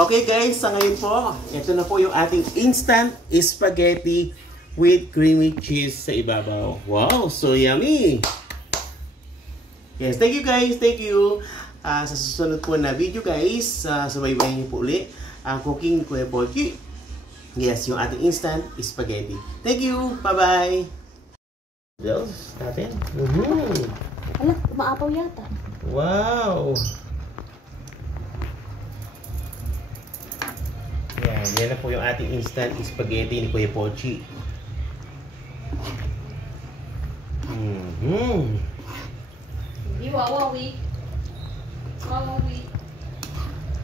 Okay guys, sa ngayon po, ito na po yung ating instant spaghetti with creamy cheese sa ibabaw. Wow, so yummy! Yes, thank you guys, thank you. Sa susunod po na video guys, subaybayan niyo po ulit ang cooking ni Kuya Pochi. Yes, yung ating instant spaghetti. Thank you, bye-bye! Diyos, natin. Alam, maapaw yata. Wow! Yan na po yung ating instant spaghetti ni Kuya Pochi. Wawawi. Wawawi.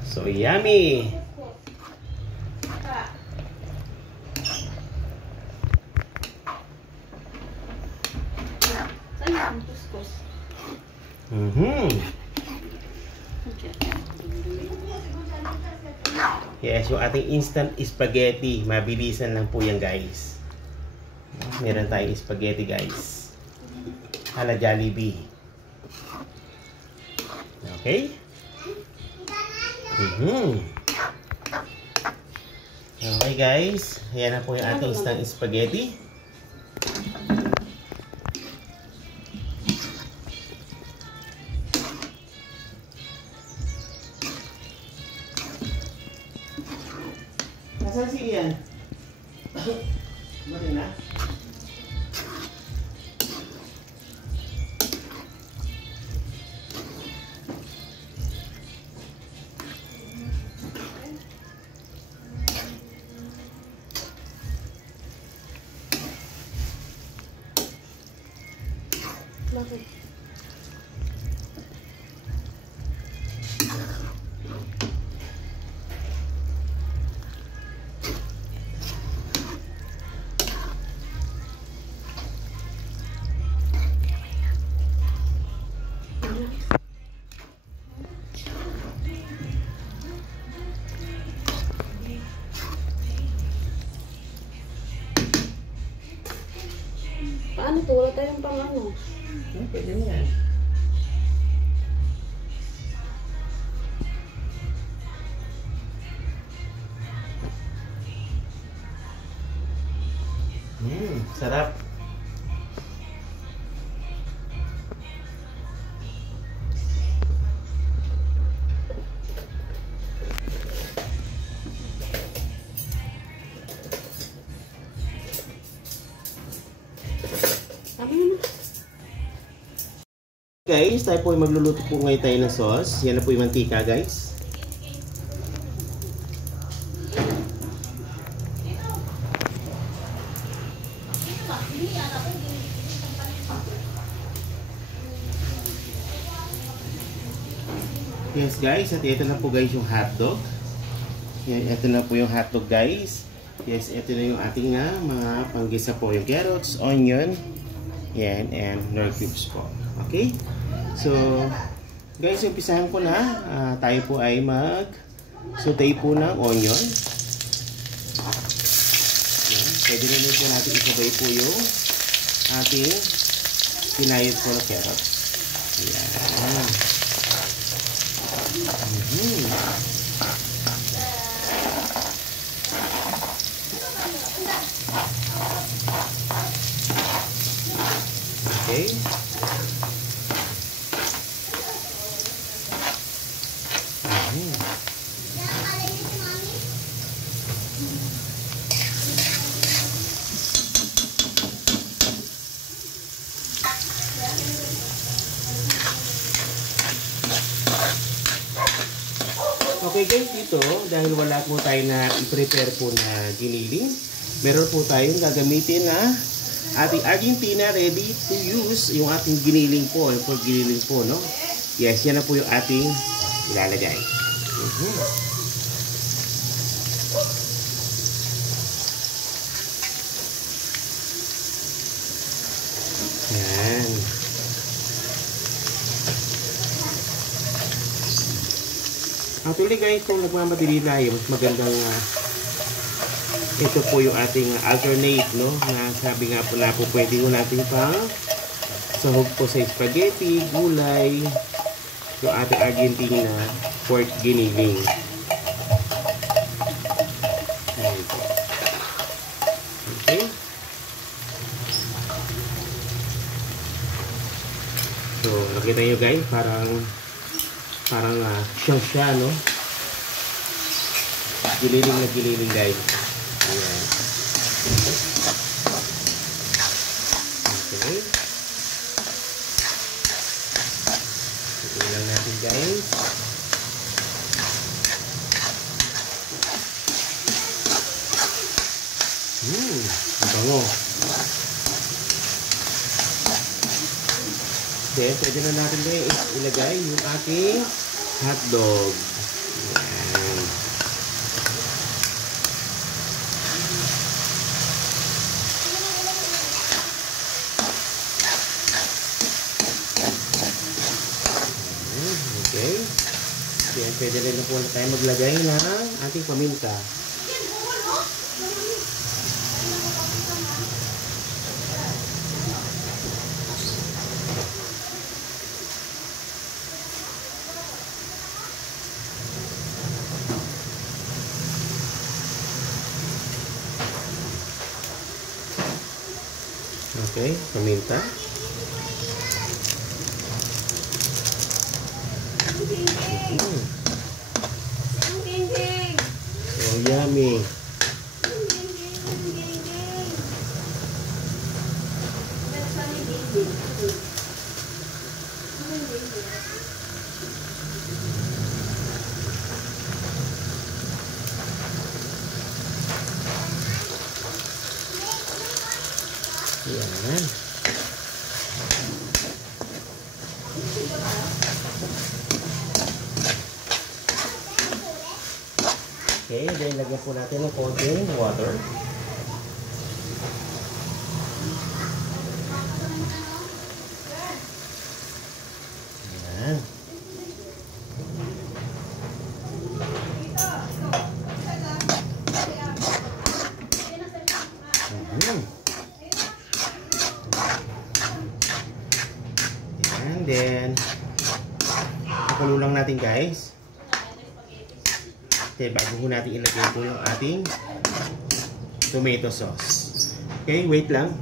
So yummy! Saan yung kuskus? Yes, yung ating instant spaghetti. Mabilisan lang po yan guys. Meron tayong spaghetti guys. Hala Jollibee. Okay? Okay guys. Ayan na po yung ating instant spaghetti. Nasaan si Ian? Mali na? Bakit? Paano to? Wala tayong pang ano? Pwede na yan. Sarap. Guys, tayo po ay magluluto po ngayon tayo ng sauce. Yan na po yung mantika guys. Yes guys, at ito na po guys yung hotdog. Yan, ito na po yung hotdog guys. Yes, ito na yung ating mga panggisa po. Yung carrots, onion, yan, and nor cubes po. Okay? So, guys, umpisahan ko na. Tayo po ay mag-saute po ng onion. Yan. Pwede rin po natin isabay po yung ating pinayod po na carrots. Yan. Okay. Okay guys, dito dahil wala po tayo na i-prepare po na giniling, meron po tayong gagamitin na ating Argentina ready to use yung ating giniling po, yung po giniling po, no? Yes, yan na po yung ating ilalagay. Yan. Actually guys, kung nagmamadali tayo, mas magandang ito po yung ating alternate, no? Na sabi nga po na po pwede ko natin pang sahog po sa spaghetti, gulay, yung ating Argentina pork giniling. Kita nyo guys, parang siyang siya, no? Gililing na gililing guys. Ayan. Okay. Ito lang natin guys. Bango. Then, pwede na natin guys ilagay yung ating hotdog. Ayan. Okay. Then, pwede rin na po tayo maglagay ng ating paminta. Okay, paminta. So yummy. Yan. Okay, then lagyan po natin ng konting water. Yan. And then, pakulo lang natin guys. Okay, bago po natin ilagay po yung ating tomato sauce. Okay, wait lang.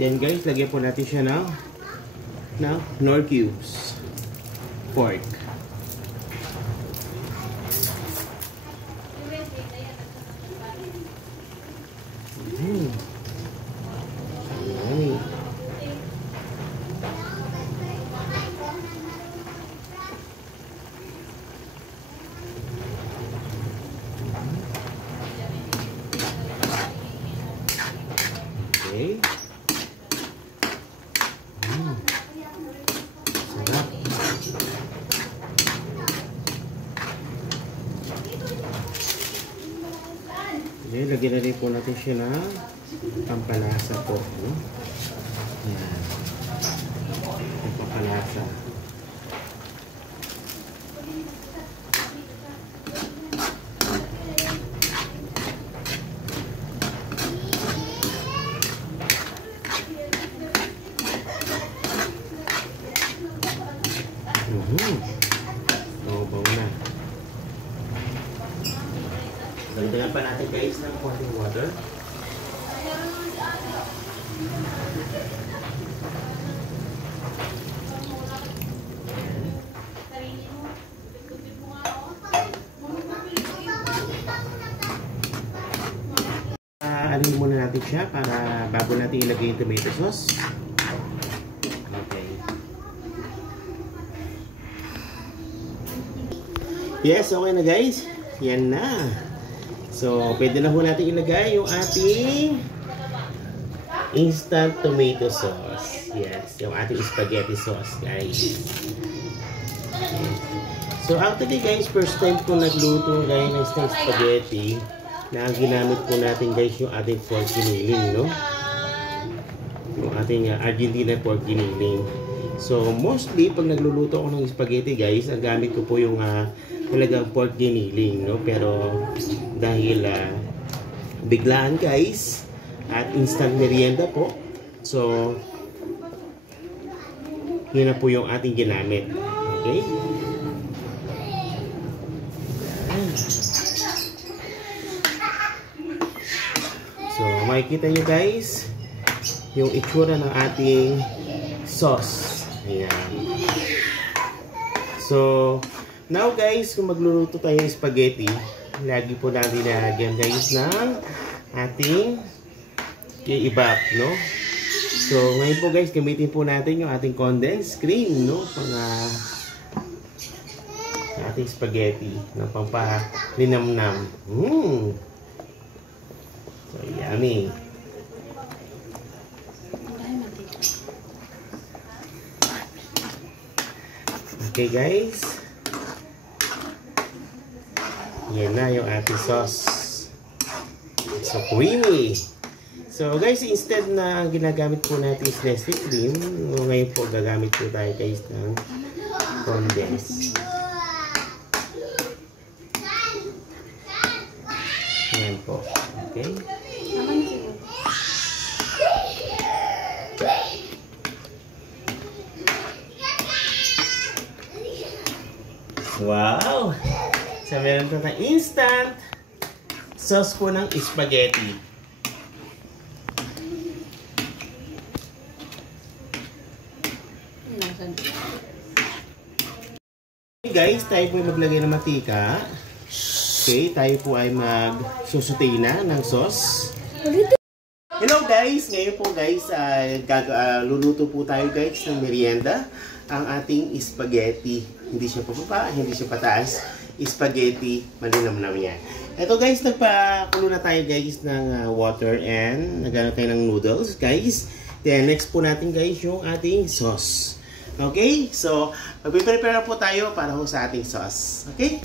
Then guys, lagyan po natin siya ng Knorr cubes. Pork. Okay. Sarap. Okay, lagyan na rin po natin siya na pampalasa po. No? Ayan. Pampalasa. So, bago na. Dagdagan pa natin guys ng konting water. Anuhin muna natin siya para bago natin ilagay yung tomato sauce. Okay. Yes, okay na guys. Yan na. So, pwede na po natin ilagay yung ating instant tomato sauce. Yes, yung ating spaghetti sauce, guys. So actually guys, first time ko nagluto guys ng spaghetti na ginamit po natin guys yung ating pork giniling, no? Yung ating Argentina pork giniling. So mostly pag nagluluto ako ng spaghetti guys, ang gamit ko po yung talagang pork giniling, no? Pero dahil biglaan guys at instant merienda po, so yun na po yung ating ginamit. Okay? So makikita nyo guys yung itsura ng ating sauce. Ayan. So now guys, kung magluluto tayo ng spaghetti, lagi po natin nilagyan guys ng ating i-evap, no? So ngayon po guys, gamitin po natin yung ating condensed cream, no? Pang ating spaghetti, no? Pampalinamnam. So yummy. Okay guys, yan na yung ating sauce. So creamy. So guys, instead na ginagamit po natin is Nestle cream, ngayon po gagamit po tayo guys ng condensed. Yan po. Okay. Wow! So meron po na instant sauce po ng spaghetti. Guys, tayo po ay maglagay ng matika. Okay, tayo po ay magsusuti na ng sauce. Hello guys! Ngayon po guys, luluto po tayo guys ng merienda. Ang ating spaghetti. Hindi siya pababa, hindi siya pataas. Spaghetti, malinamnam niya. Ito guys, nagpakulo na tayo guys ng water and nagano tayo ng noodles guys. Then next po natin guys yung ating sauce. Okay? So, magpiprepare po tayo para ho sa ating sauce. Okay?